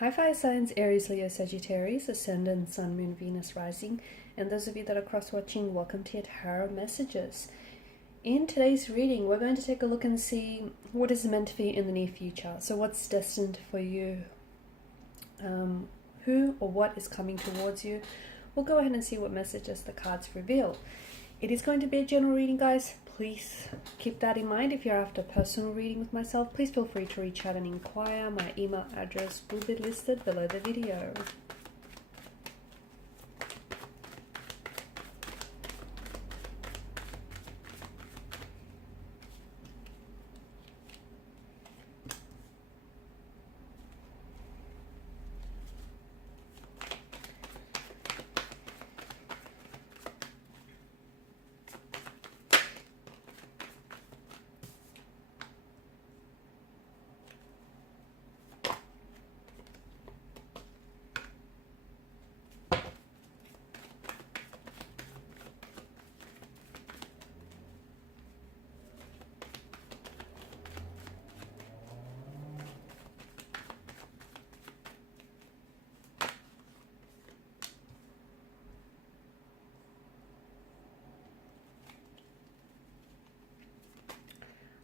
Hi fire signs, Aries, Leo, Sagittarius, Ascendant, Sun, Moon, Venus, Rising, and those of you that are cross-watching, welcome to your tarot messages. In today's reading, we're going to take a look and see what is meant for you in the near future. So what's destined for you, who or what is coming towards you. We'll go ahead and see what messages the cards reveal. It is going to be a general reading, guys. Please keep that in mind. If you're after a personal reading with myself, please feel free to reach out and inquire. My email address will be listed below the video.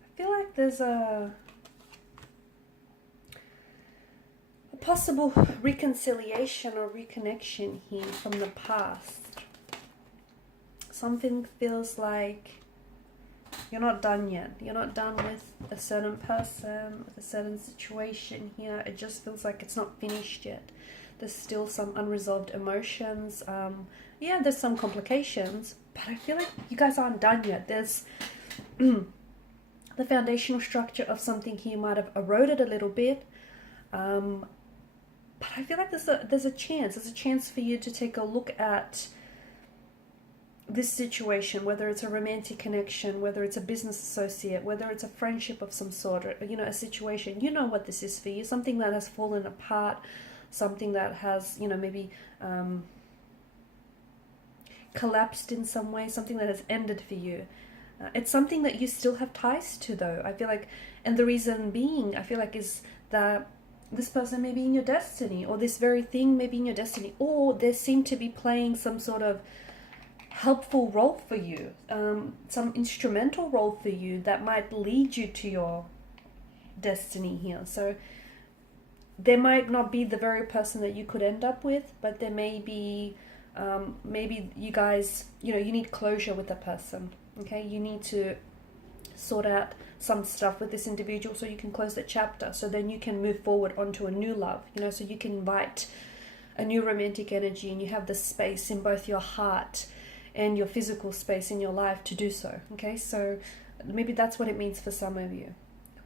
I feel like there's a possible reconciliation or reconnection here from the past. Something feels like you're not done yet. You're not done with a certain person, with a certain situation here. It just feels like it's not finished yet. There's still some unresolved emotions. Yeah, there's some complications, but I feel like you guys aren't done yet. There's the foundational structure of something here might have eroded a little bit, but I feel like there's a chance for you to take a look at this situation, whether it's a romantic connection, whether it's a business associate, whether it's a friendship of some sort, or a situation. You know what this is for you, something that has fallen apart, something that has maybe collapsed in some way, something that has ended for you. It's something that you still have ties to, though, I feel like. And the reason being, I feel like, is that this person may be in your destiny, or this very thing may be in your destiny, or they seem to be playing some sort of helpful role for you, some instrumental role for you that might lead you to your destiny here. So they might not be the very person that you could end up with, but there may be, maybe you guys, you need closure with a person. Okay, you need to sort out some stuff with this individual so you can close that chapter, so then you can move forward onto a new love, so you can invite a new romantic energy, and you have the space in both your heart and your physical space in your life to do so. Okay, so maybe that's what it means for some of you.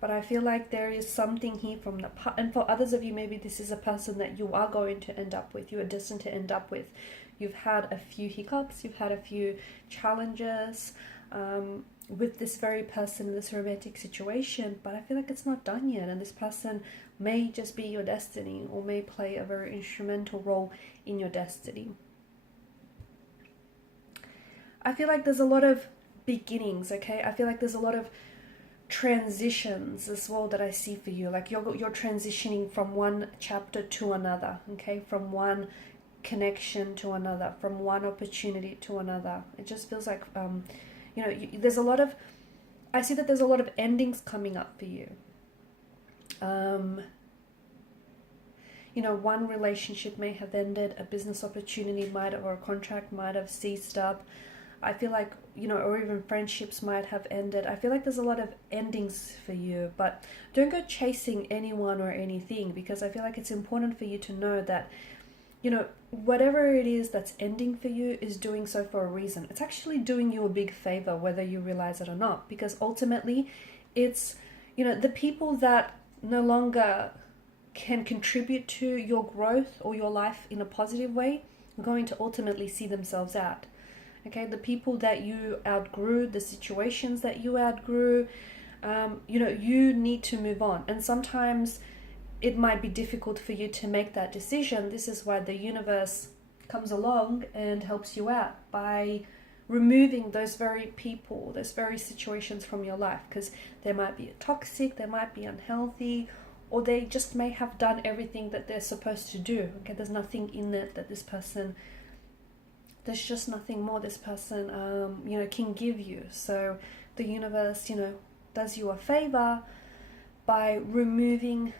But I feel like there is something here from the past, and for others of you, maybe this is a person that you are going to end up with, you are destined to end up with. You've had a few hiccups, you've had a few challenges with this very person in this romantic situation, but I feel like it's not done yet, and this person may just be your destiny, or may play a very instrumental role in your destiny. I feel like there's a lot of beginnings, okay? I feel like there's a lot of transitions as well that I see for you. Like you're transitioning from one chapter to another, okay? From one connection to another, from one opportunity to another. It just feels like there's a lot of, I see that there's a lot of endings coming up for you. One relationship may have ended, a business opportunity might have, or a contract might have ceased up. I feel like, or even friendships might have ended. I feel like there's a lot of endings for you, but don't go chasing anyone or anything, because I feel like it's important for you to know that whatever it is that's ending for you is doing so for a reason. It's actually doing you a big favor, whether you realize it or not, because ultimately it's, the people that no longer can contribute to your growth or your life in a positive way are going to ultimately see themselves out. Okay, the people that you outgrew, the situations that you outgrew, you need to move on. And sometimes it might be difficult for you to make that decision. This is why the universe comes along and helps you out by removing those very people, those very situations from your life, because they might be toxic, they might be unhealthy, or they just may have done everything that they're supposed to do. Okay, there's nothing in it that this person, there's just nothing more this person, you know, can give you. So the universe, you know, does you a favor by removing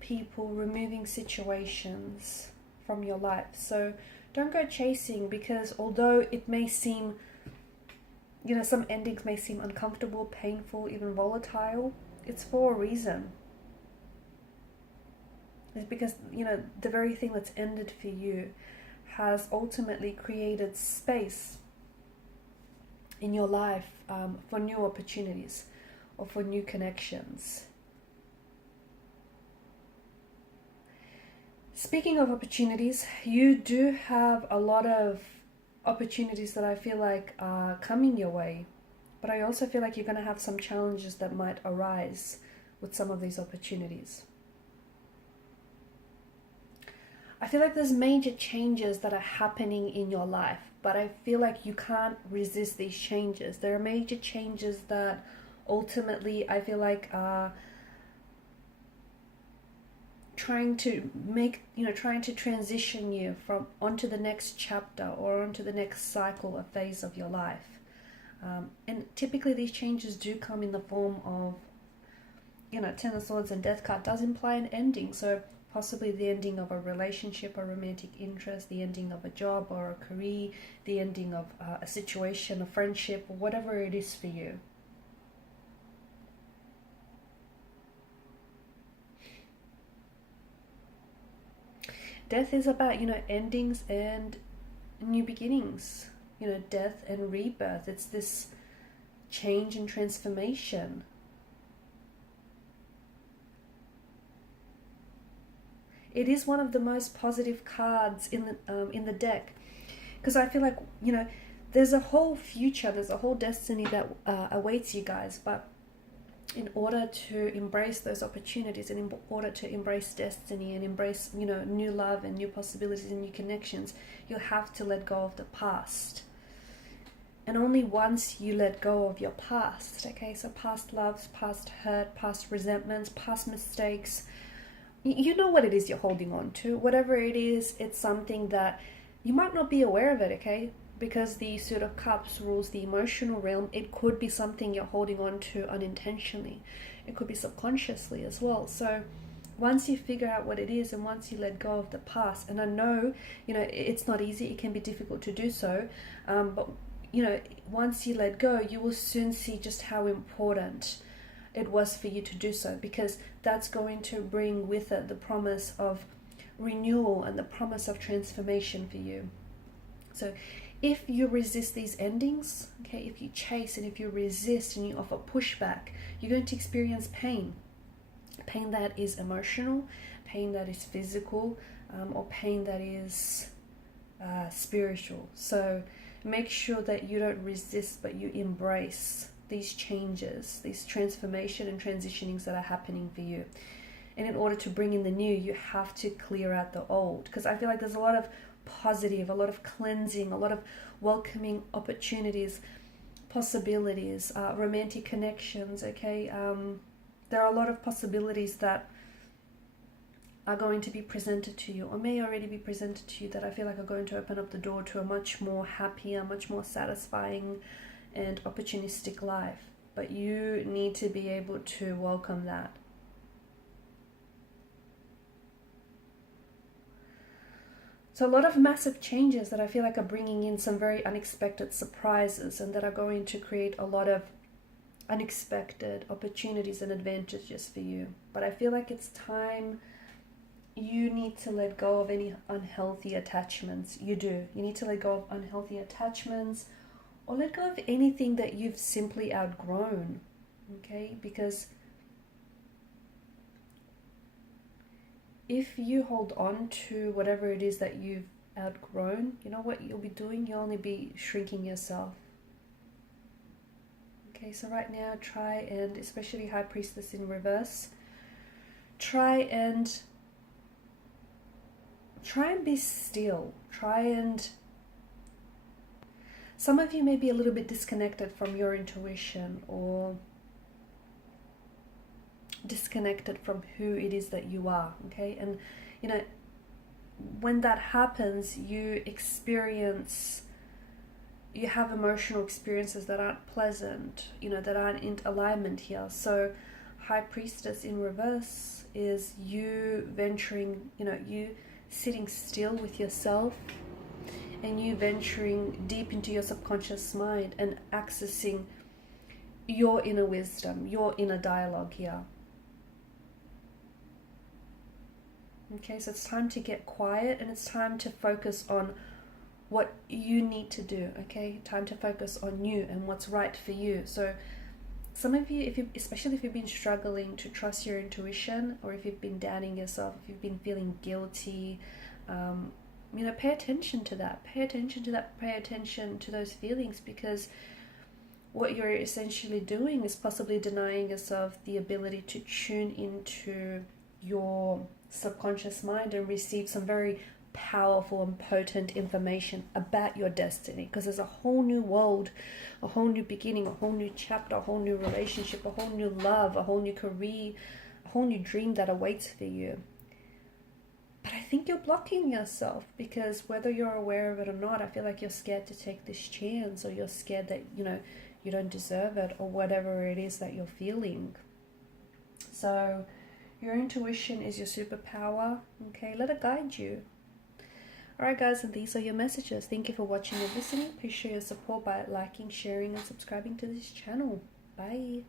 people, removing situations from your life. So don't go chasing, because although it may seem, you know, some endings may seem uncomfortable, painful, even volatile, it's for a reason. It's because, you know, the very thing that's ended for you has ultimately created space in your life for new opportunities or for new connections. Speaking of opportunities, you do have a lot of opportunities that I feel like are coming your way, but I also feel like you're going to have some challenges that might arise with some of these opportunities. I feel like there's major changes that are happening in your life, but I feel like you can't resist these changes. There are major changes that ultimately I feel like are trying to make, you know, trying to transition you from onto the next chapter or onto the next cycle or phase of your life. And typically these changes do come in the form of, you know, Ten of Swords and Death card does imply an ending. So possibly the ending of a relationship or romantic interest, the ending of a job or a career, the ending of a situation, a friendship, or whatever it is for you. Death is about, you know, endings and new beginnings, you know, death and rebirth. It's this change and transformation. It is one of the most positive cards in the deck, because I feel like, you know, there's a whole future, there's a whole destiny that awaits you guys, but in order to embrace those opportunities and in order to embrace destiny and embrace, you know, new love and new possibilities and new connections, you'll have to let go of the past. And only once you let go of your past, okay, so past loves, past hurt, past resentments, past mistakes, you know what it is you're holding on to. Whatever it is, it's something that you might not be aware of it, okay? Because the Suit of Cups rules the emotional realm, it could be something you're holding on to unintentionally. It could be subconsciously as well. So once you figure out what it is and once you let go of the past, and I know, you know, it's not easy, it can be difficult to do so, but, you know, once you let go, you will soon see just how important it was for you to do so, because that's going to bring with it the promise of renewal and the promise of transformation for you. So if you resist these endings, okay, if you chase and if you resist and you offer pushback, you're going to experience pain. Pain that is emotional, pain that is physical, or pain that is spiritual. So make sure that you don't resist, but you embrace these changes, these transformation and transitionings that are happening for you. And in order to bring in the new, you have to clear out the old, because I feel like there's a lot of positive, a lot of cleansing, a lot of welcoming opportunities, possibilities, romantic connections, okay? There are a lot of possibilities that are going to be presented to you or may already be presented to you that I feel like are going to open up the door to a much more happier, much more satisfying and opportunistic life. But you need to be able to welcome that. So a lot of massive changes that I feel like are bringing in some very unexpected surprises and that are going to create a lot of unexpected opportunities and advantages for you. But I feel like it's time you need to let go of any unhealthy attachments. You do. You need to let go of unhealthy attachments, or let go of anything that you've simply outgrown, okay? Because if you hold on to whatever it is that you've outgrown, you know what you'll be doing? You'll only be shrinking yourself. Okay, so right now try and, especially High Priestess in reverse, try and be still. Some of you may be a little bit disconnected from your intuition, or disconnected from who it is that you are, okay? And, you know, when that happens, you have emotional experiences that aren't pleasant, you know, that aren't in alignment here. So High Priestess in reverse is you venturing, you know, you sitting still with yourself, and you venturing deep into your subconscious mind and accessing your inner wisdom, your inner dialogue here. Okay, so it's time to get quiet, and it's time to focus on what you need to do, okay? Time to focus on you and what's right for you. So some of you, especially if you've been struggling to trust your intuition, or if you've been doubting yourself, if you've been feeling guilty, you know, pay attention to that. Pay attention to that. Pay attention to those feelings, because what you're essentially doing is possibly denying yourself the ability to tune into your subconscious mind and receive some very powerful and potent information about your destiny, because there's a whole new world, a whole new beginning, a whole new chapter, a whole new relationship, a whole new love, a whole new career, a whole new dream that awaits for you. But I think you're blocking yourself, because whether you're aware of it or not, I feel like you're scared to take this chance, or you're scared that, you know, you don't deserve it, or whatever it is that you're feeling. So your intuition is your superpower, okay? Let it guide you. Alright guys, and these are your messages. Thank you for watching and listening. Please show your support by liking, sharing, and subscribing to this channel. Bye.